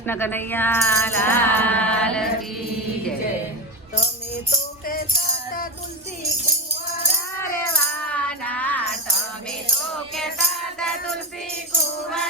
કૃષ્ણ કનૈયા લાલ કી જય તમે તો કહેતા હતા તુલસી કુંવર વાના તમે તો કહેતા હતા તુલસી કુંવર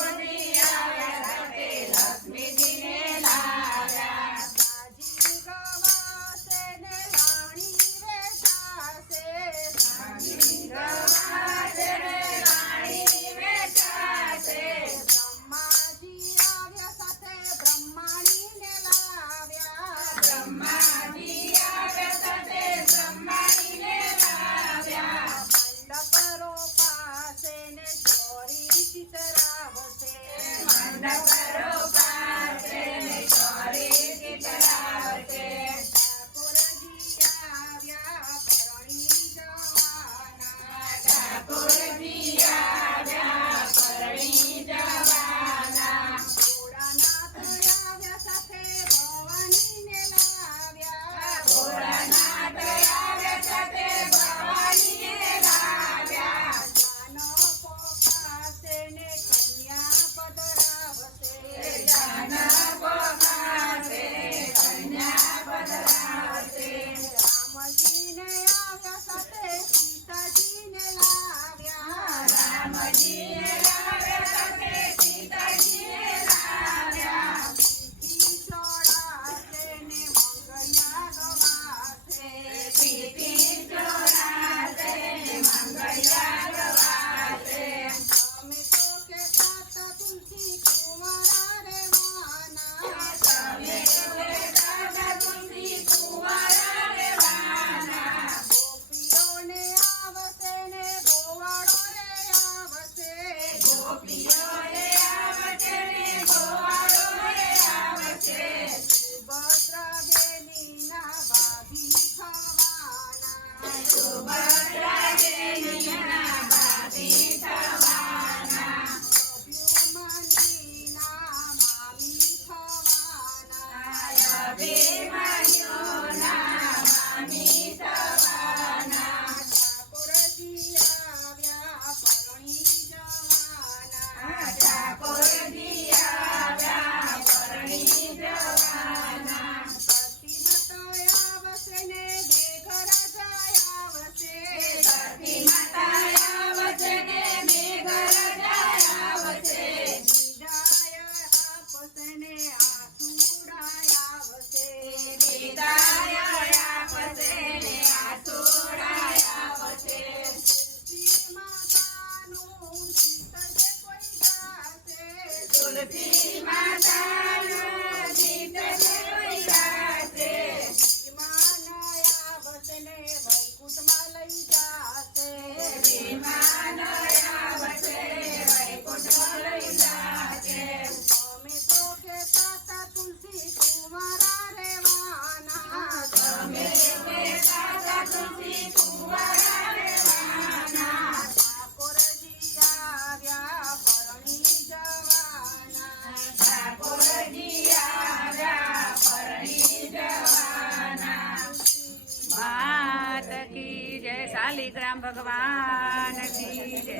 my dear. મુરાલી ગ્રામ ભગવાન કી